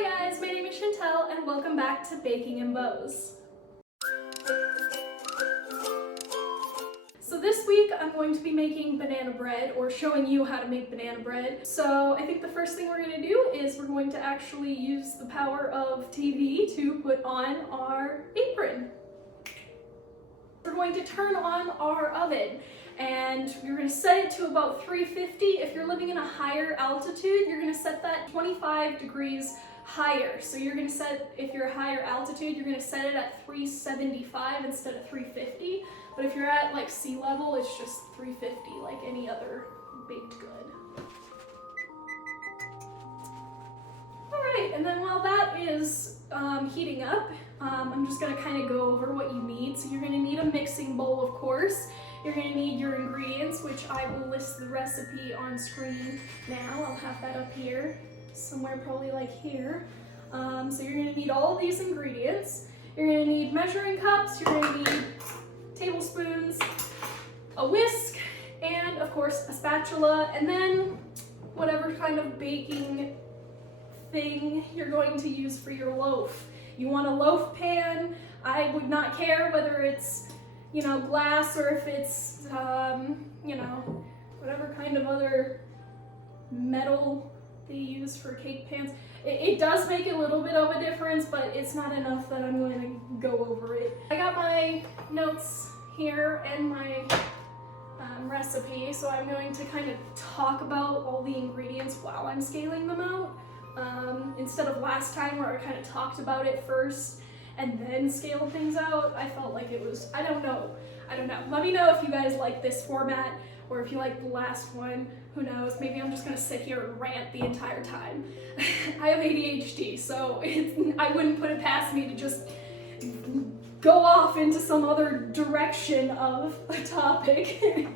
Hi guys, my name is Chantel and welcome back to Baking and Bows. So this week I'm going to be making banana bread, or showing you how to make banana bread. So I think the first thing we're going to do is we're going to actually use the power of TV to put on our apron. We're going to turn on our oven and you're going to set it to about 350. If you're living in a higher altitude, you're going to set that 25 degrees higher. So you're going to set, if you're a higher altitude, you're going to set it at 375 instead of 350. But if you're at like sea level, it's just 350 like any other baked good. All right, and then while that is heating up, I'm just gonna kind of go over what you need. So you're gonna need a mixing bowl, of course. You're gonna need your ingredients, which I will list the recipe on screen now. I'll have that up here, somewhere probably like here. So you're gonna need all of these ingredients. You're gonna need measuring cups, you're gonna need tablespoons, a whisk, and of course a spatula, and then whatever kind of baking thing you're going to use for your loaf. You want a loaf pan. I would not care whether it's, you know, glass or if it's, you know, whatever kind of other metal they use for cake pans. It does make a little bit of a difference, but it's not enough that I'm going to go over it. I got my notes here and my recipe, so I'm going to kind of talk about all the ingredients while I'm scaling them out. Instead of last time where I kind of talked about it first and then scaled things out, I felt like it was, I don't know. Let me know if you guys like this format or if you like the last one. Who knows? Maybe I'm just gonna sit here and rant the entire time. I have ADHD, so I wouldn't put it past me to just go off into some other direction of a topic.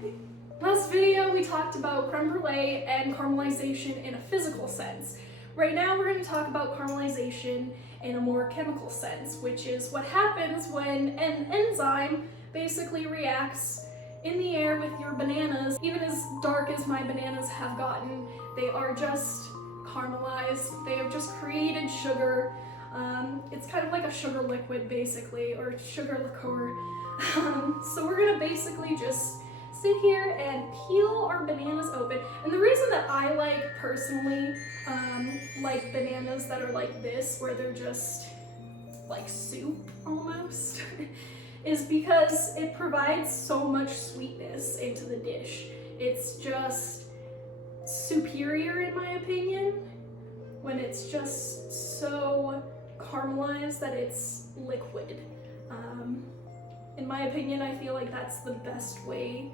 Last video we talked about creme brulee and caramelization in a physical sense. Right now we're going to talk about caramelization in a more chemical sense, which is what happens when an enzyme basically reacts in the air with your bananas. Even as dark as my bananas have gotten, they are just caramelized. They have just created sugar. It's kind of like a sugar liquid basically, or sugar liqueur. So we're going to basically just sit here and peel our bananas open. And the reason that I personally like bananas that are like this, where they're just like soup almost, is because it provides so much sweetness into the dish. It's just superior in my opinion when it's just so caramelized that it's liquid. In my opinion, I feel like that's the best way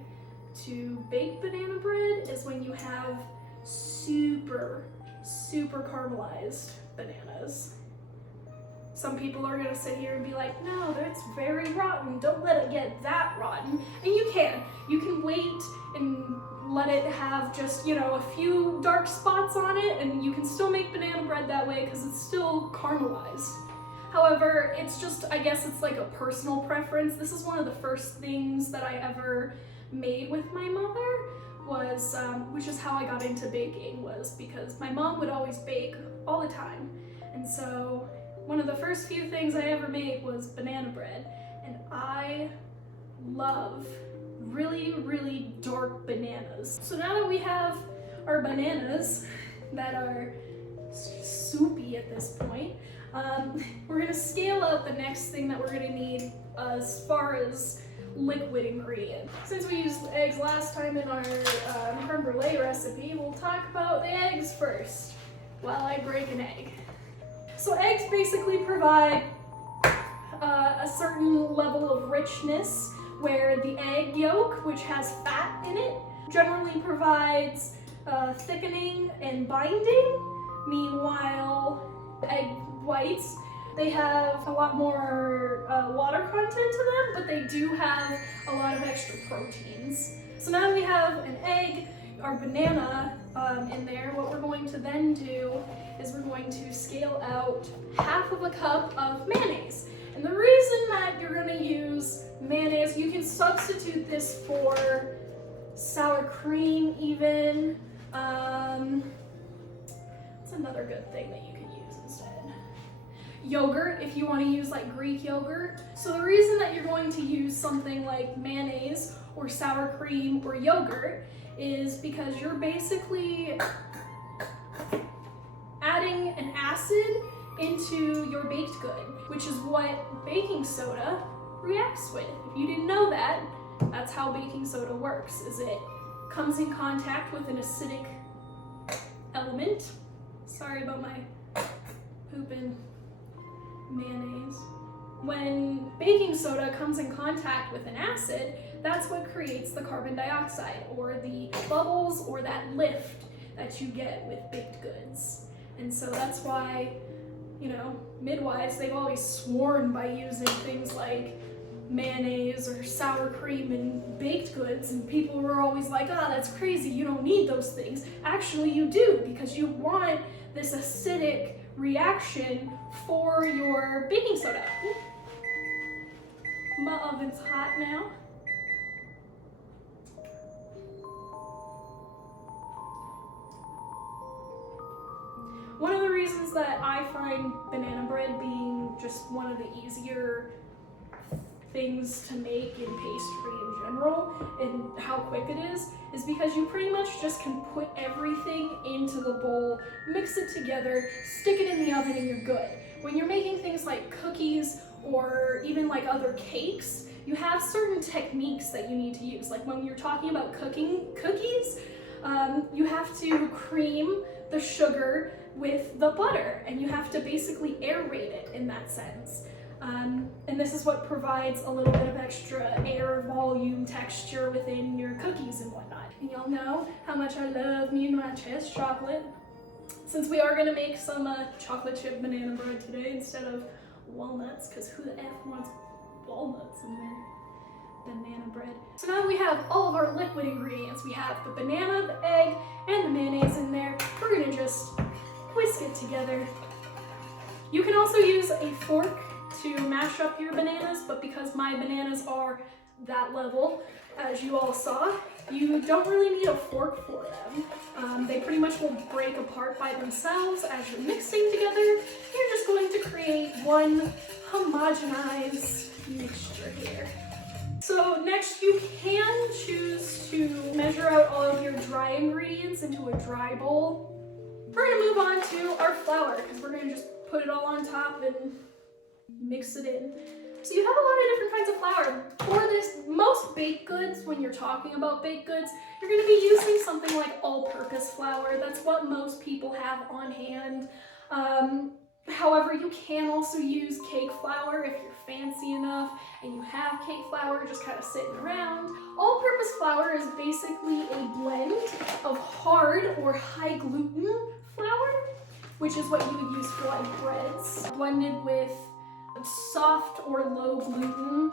to bake banana bread, is when you have super caramelized bananas. Some people are gonna sit here and be like, no, that's very rotten, don't let it get that rotten. And you can wait and let it have just, you know, a few dark spots on it, and you can still make banana bread that way because it's still caramelized. However, it's just, I guess it's like a personal preference. This is one of the first things that I ever made with my mother, was, which is how I got into baking, was because my mom would always bake all the time. And so one of the first few things I ever made was banana bread. And I love really dark bananas. So now that we have our bananas that are soupy at this point, we're gonna scale out the next thing that we're gonna need as far as liquid ingredient. Since we used eggs last time in our creme brulee recipe, we'll talk about the eggs first while I break an egg. So eggs basically provide a certain level of richness, where the egg yolk, which has fat in it, generally provides thickening and binding. Meanwhile, egg whites, they have a lot more water content to them, but they do have a lot of extra proteins. So now that we have an egg, our banana in there, what we're going to then do is we're going to scale out half of a cup of mayonnaise. And the reason that you're going to use mayonnaise, you can substitute this for sour cream even. It's another good thing that you can use instead. Yogurt, if you want to use like Greek yogurt. So the reason that you're going to use something like mayonnaise or sour cream or yogurt is because you're basically adding an acid into your baked good, which is what baking soda reacts with. If you didn't know that, that's how baking soda works, is it comes in contact with an acidic element. Sorry about my pooping mayonnaise. When baking soda comes in contact with an acid, that's what creates the carbon dioxide or the bubbles or that lift that you get with baked goods. And so that's why, you know, midwives, they've always sworn by using things like mayonnaise or sour cream in baked goods, and people were always like, ah, that's crazy, you don't need those things. Actually, you do, because you want this acidic reaction for your baking soda. My oven's hot now. One of the reasons that I find banana bread being just one of the easier things to make in pastry in general and how quick it is because you pretty much just can put everything into the bowl, mix it together, stick it in the oven, and you're good. When you're making things like cookies or even like other cakes, you have certain techniques that you need to use. Like when you're talking about cooking cookies, you have to cream the sugar with the butter, and you have to basically aerate it in that sense. And this is what provides a little bit of extra air, volume, texture within your cookies and whatnot. And y'all know how much I love me and my chest chocolate. Since we are gonna make some chocolate chip banana bread today instead of walnuts, because who the F wants walnuts in their banana bread? So now that we have all of our liquid ingredients, we have the banana, the egg, and the mayonnaise in there. We're gonna just whisk it together. You can also use a fork to mash up your bananas, but because my bananas are that level, as you all saw, you don't really need a fork for them. They pretty much will break apart by themselves as you're mixing together. You're just going to create one homogenized mixture here. So next, you can choose to measure out all of your dry ingredients into a dry bowl. We're gonna move on to our flour, because we're gonna just put it all on top and mix it in. So you have a lot of different kinds of flour. For this, most baked goods, when you're talking about baked goods, you're gonna be using something like all-purpose flour. That's what most people have on hand. However, you can also use cake flour if you're fancy enough and you have cake flour just kind of sitting around. All-purpose flour is basically a blend of hard or high gluten flour, which is what you would use for like breads, blended with soft or low gluten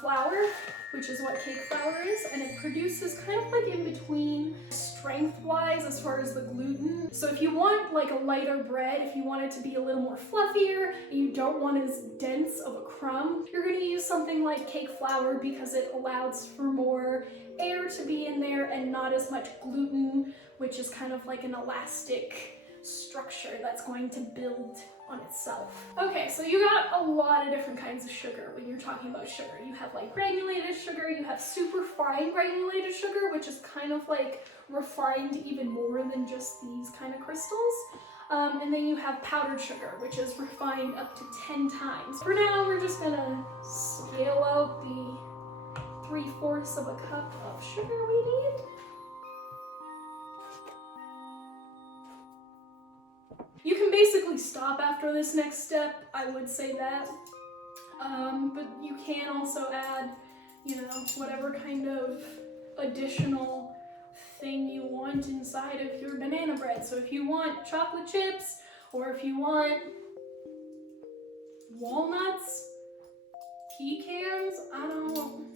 flour, which is what cake flour is, and it produces kind of like in between strength-wise as far as the gluten. So if you want like a lighter bread, if you want it to be a little more fluffier, and you don't want as dense of a crumb, you're gonna use something like cake flour because it allows for more air to be in there and not as much gluten, which is kind of like an elastic structure that's going to build on itself. Okay, so you got a lot of different kinds of sugar when you're talking about sugar. You have like granulated sugar, you have super fine granulated sugar, which is kind of like refined even more than just these kind of crystals. And then you have powdered sugar, which is refined up to 10 times. For now, we're just gonna scale out the 3/4 of a cup of sugar we need. You can basically stop after this next step, I would say that. But you can also add, you know, whatever kind of additional thing you want inside of your banana bread. So if you want chocolate chips, or if you want walnuts, pecans, I don't know.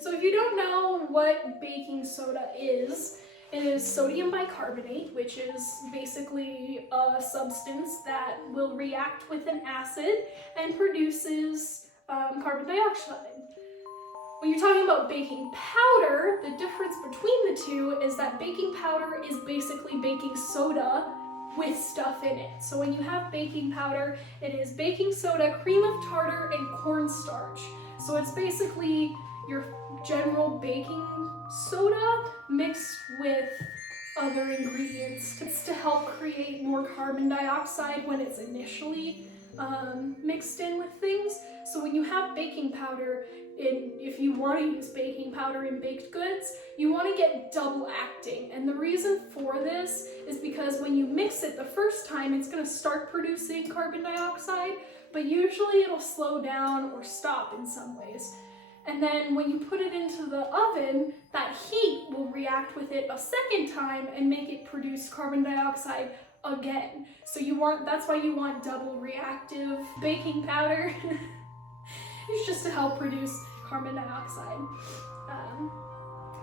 So if you don't know what baking soda is, it is sodium bicarbonate, which is basically a substance that will react with an acid and produces carbon dioxide. When you're talking about baking powder, the difference between the two is that baking powder is basically baking soda with stuff in it. So when you have baking powder, it is baking soda, cream of tartar, and cornstarch. So it's basically your general baking soda mixed with other ingredients. It's to help create more carbon dioxide when it's initially mixed in with things. So when you have baking powder, if you want to use baking powder in baked goods, you want to get double acting. And the reason for this is because when you mix it the first time, it's going to start producing carbon dioxide, but usually it'll slow down or stop in some ways. And then when you put it into the oven, that heat will react with it a second time and make it produce carbon dioxide again. So that's why you want double reactive baking powder. It's just to help produce carbon dioxide.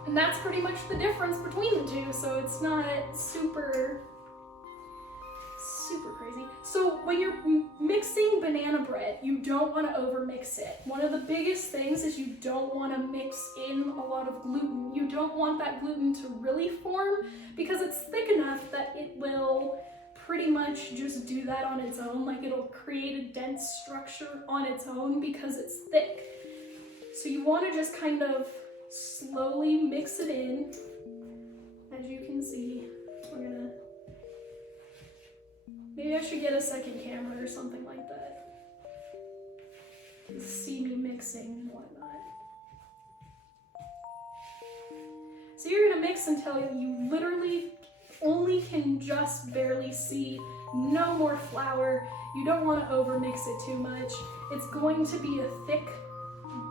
And that's pretty much the difference between the two, so it's not super crazy. So when you're mixing banana bread, you don't want to overmix it. One of the biggest things is you don't want to mix in a lot of gluten. You don't want that gluten to really form because it's thick enough that it will pretty much just do that on its own. Like, it'll create a dense structure on its own because it's thick. So you want to just kind of slowly mix it in. As you can see, maybe I should get a second camera or something like that. See me mixing and whatnot. So you're gonna mix until you literally only can just barely see, no more flour. You don't want to overmix it too much. It's going to be a thick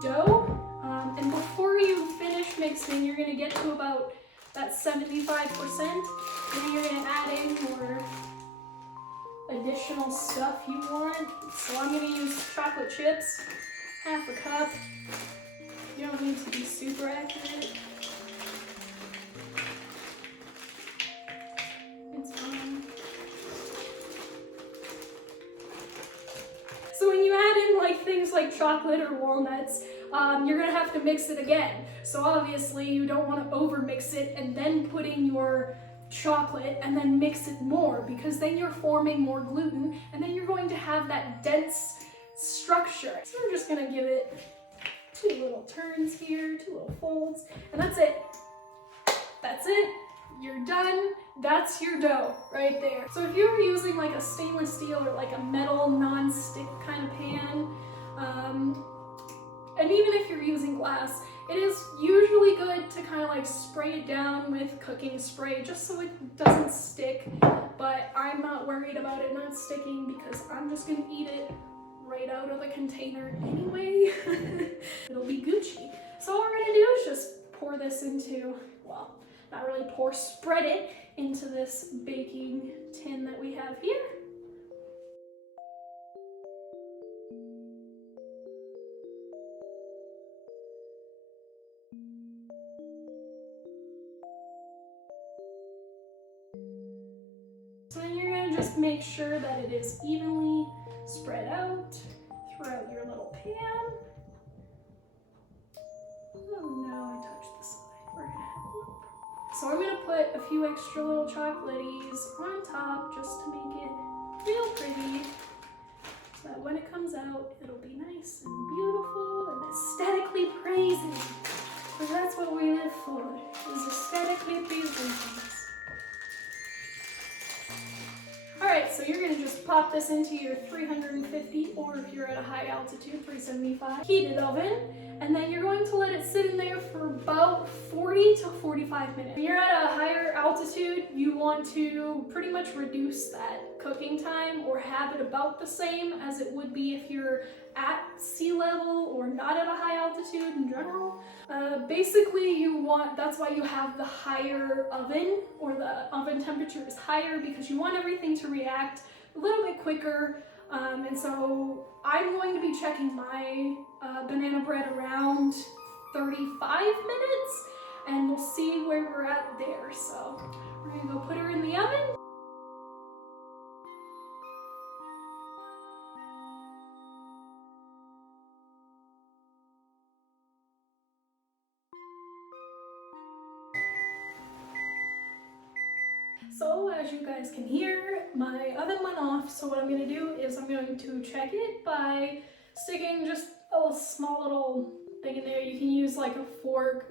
dough. And before you finish mixing, you're gonna get to about that 75%. Then you're gonna add in more additional stuff you want. So I'm gonna use chocolate chips, half a cup. You don't need to be super accurate. It's fine. So when you add in like things like chocolate or walnuts, you're gonna have to mix it again. So obviously you don't want to over mix it and then put in your chocolate and then mix it more, because then you're forming more gluten and then you're going to have that dense structure. So I'm just gonna give it 2 little turns here, 2 little folds, and that's it. That's it. You're done. That's your dough right there. So if you were using like a stainless steel or like a metal non-stick kind of pan, and even if you're using glass, it is usually good to kind of like spray it down with cooking spray just so it doesn't stick, but I'm not worried about it not sticking because I'm just gonna eat it right out of the container anyway. It'll be Gucci. So what we're gonna do is just pour this into, well, not really pour, spread it into this baking tin that we have here. So then you're gonna just make sure that it is evenly spread out throughout your little pan. Oh no, I touched the side. So I'm gonna put a few extra little chocolaties on top just to make it real pretty, so that when it comes out, it'll be nice and beautiful and aesthetically pleasing. Because that's what we live for, is aesthetically pleasing things. Alright, so you're gonna just pop this into your 350, or if you're at a high altitude, 375 heated oven, and then you're going to let it sit in there for about 40 to 45 minutes. When you're at a higher altitude, you want to pretty much reduce that cooking time or have it about the same as it would be if you're at sea level or not at a high altitude in general. Basically, that's why you have the higher oven, or the oven temperature is higher, because you want everything to react a little bit quicker. And so I'm going to be checking my banana bread around 35 minutes, and we'll see where we're at there. So we're gonna go put her in the oven. So as you guys can hear, my oven went off, so what I'm going to do is I'm going to check it by sticking just a small little thing in there. You can use like a fork.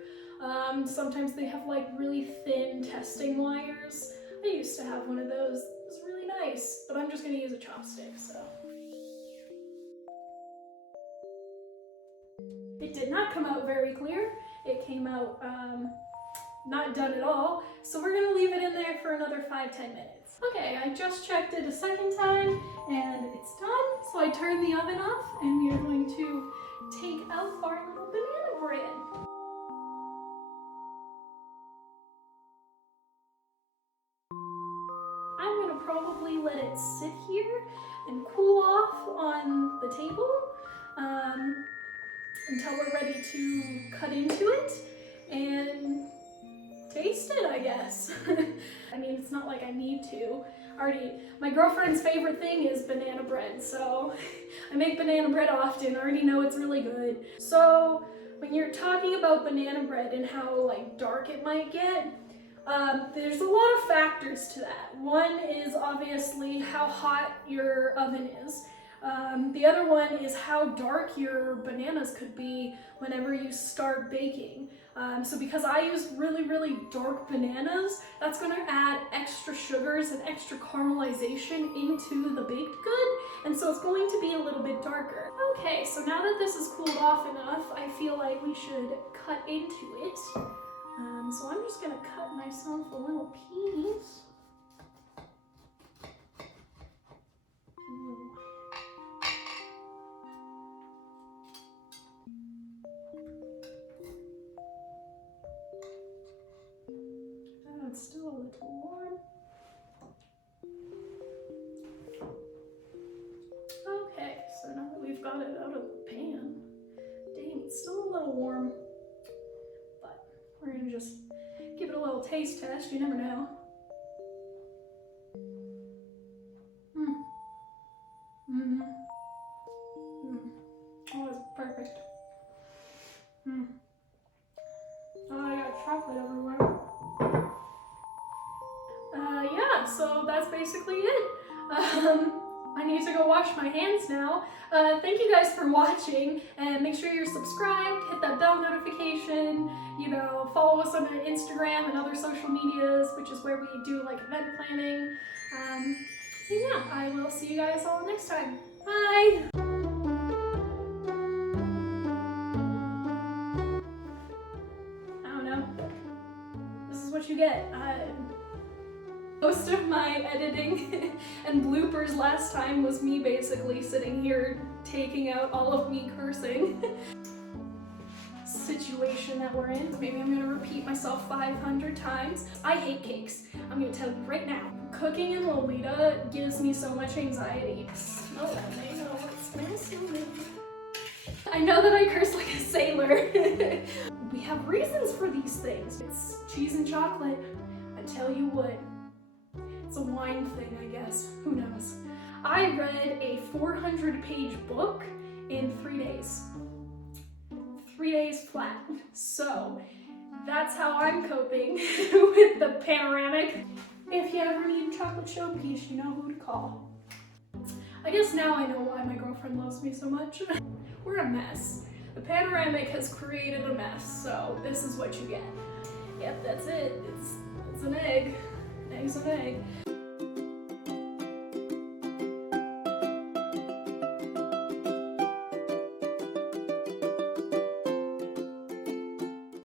Sometimes they have like really thin testing wires. I used to have one of those. It was really nice, but I'm just going to use a chopstick, so. It did not come out very clear. It came out not done at all. So we're gonna leave it in there for another 5-10 minutes. Okay, I just checked it a second time and it's done. So I turned the oven off and we are going to take out our little banana bread. I'm gonna probably let it sit here and cool off on the table until we're ready to cut into it and taste it, I guess. I mean, it's not like I need to. My girlfriend's favorite thing is banana bread, so I make banana bread often. I already know it's really good. So when you're talking about banana bread and how like dark it might get, there's a lot of factors to that. One is obviously how hot your oven is. The other one is how dark your bananas could be whenever you start baking. So because I use really, really dark bananas, that's going to add extra sugars and extra caramelization into the baked good, and so it's going to be a little bit darker. Okay, so now that this is cooled off enough, I feel like we should cut into it. So I'm just going to cut myself a little piece. It's still a little warm. Okay, so now that we've got it out of the pan, dang, it's still a little warm, but we're gonna just give it a little taste test, you never know. Oh, it's perfect. Oh, I got chocolate everywhere. Yeah, so that's basically it. I need to go wash my hands now. Thank you guys for watching, and make sure you're subscribed, hit that bell notification, follow us on Instagram and other social medias, which is where we do like event planning. And yeah, I will see you guys all next time. Bye! I don't know. This is what you get. Most of my editing and bloopers last time was me basically sitting here taking out all of me cursing. Situation that we're in. Maybe I'm gonna repeat myself 500 times. I hate cakes. I'm gonna tell you right now. Cooking in Lolita gives me so much anxiety. Smell that mango. It smells so good. I know that I curse like a sailor. We have reasons for these things. It's cheese and chocolate. I tell you what. It's a wine thing, I guess. Who knows? I read a 400-page book in 3 days. 3 days flat. So that's how I'm coping with the panoramic. If you ever need chocolate showpiece, you know who to call. I guess now I know why my girlfriend loves me so much. We're a mess. The panoramic has created a mess, so this is what you get. Yep, that's it. It's an egg. Eggs and egg.